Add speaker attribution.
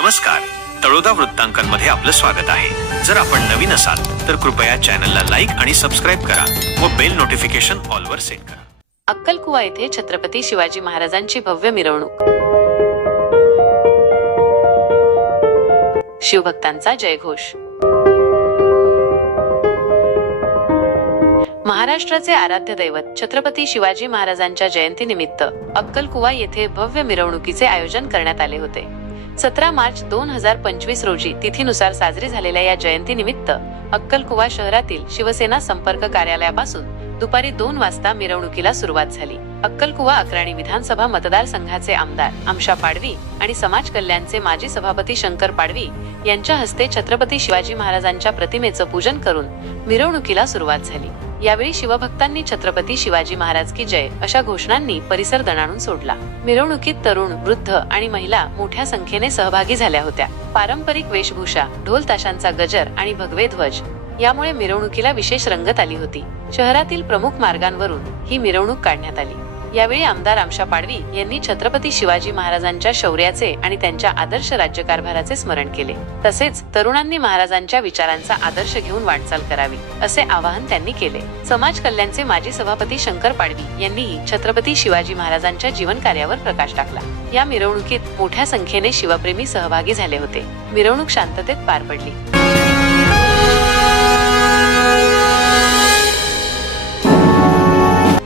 Speaker 1: नमस्कार. तळोदा वृत्तांकनमध्ये आपलं स्वागत आहे. जर आपण नवीन असाल तर कृपया चॅनलला लाईक आणि सबस्क्राईब करा व बेल नोटिफिकेशन ऑलवर सेट करा.
Speaker 2: अक्कलकुवा येथे छत्रपती शिवाजी महाराजांची भव्य मिरवणूक. शिवभक्तांचा जयघोष. महाराष्ट्राचे आराध्य दैवत छत्रपती शिवाजी महाराजांच्या जयंतीनिमित्त अक्कलकुवा येथे भव्य मिरवणुकीचे आयोजन करण्यात आले होते. सतरा मार्च दोन हजार पंचवीस रोजी तिथीनुसार साजरी झालेल्या या जयंतीनिमित्त अक्कलकुवा शहरातील शिवसेना संपर्क कार्यालयापासून दुपारी दोन वाजता मिरवणुकीला सुरुवात झाली. अक्कलकुवा अक्राणी विधानसभा मतदारसंघाचे आमदार आमशा पाडवी आणि समाज कल्याणचे माजी सभापती शंकर पाडवी यांच्या हस्ते छत्रपती शिवाजी महाराजांच्या प्रतिमेचं पूजन करून मिरवणुकीला सुरुवात झाली. यावेळी शिवभक्तांनी छत्रपती शिवाजी महाराज की जय अशा घोषणांनी परिसर दणाणून सोडला. मिरवणुकीत तरुण वृद्ध आणि महिला मोठ्या संख्येने सहभागी झाल्या होत्या. पारंपरिक वेशभूषा ढोल ताशांचा गजर आणि भगवे ध्वज यामुळे मिरवणुकीला विशेष रंगत आली होती. शहरातील प्रमुख मार्गांवरून ही मिरवणूक काढण्यात आली. यावेळी आमदार आमशा पाडवी यांनी छत्रपती शिवाजी महाराजांच्या शौर्याचे आणि त्यांच्या आदर्श राज्यकारभाराचे स्मरण केले. तसेच तरुणांनी महाराजांच्या विचारांचा आदर्श घेऊन वाटचाल करावी असे आवाहन त्यांनी केले. समाज कल्याणचे माजी सभापती शंकर पाडवी यांनीही छत्रपती शिवाजी महाराजांच्या जीवन कार्यावर प्रकाश टाकला. या मिरवणुकीत मोठ्या संख्येने शिवप्रेमी सहभागी झाले होते. मिरवणूक शांततेत पार पडली.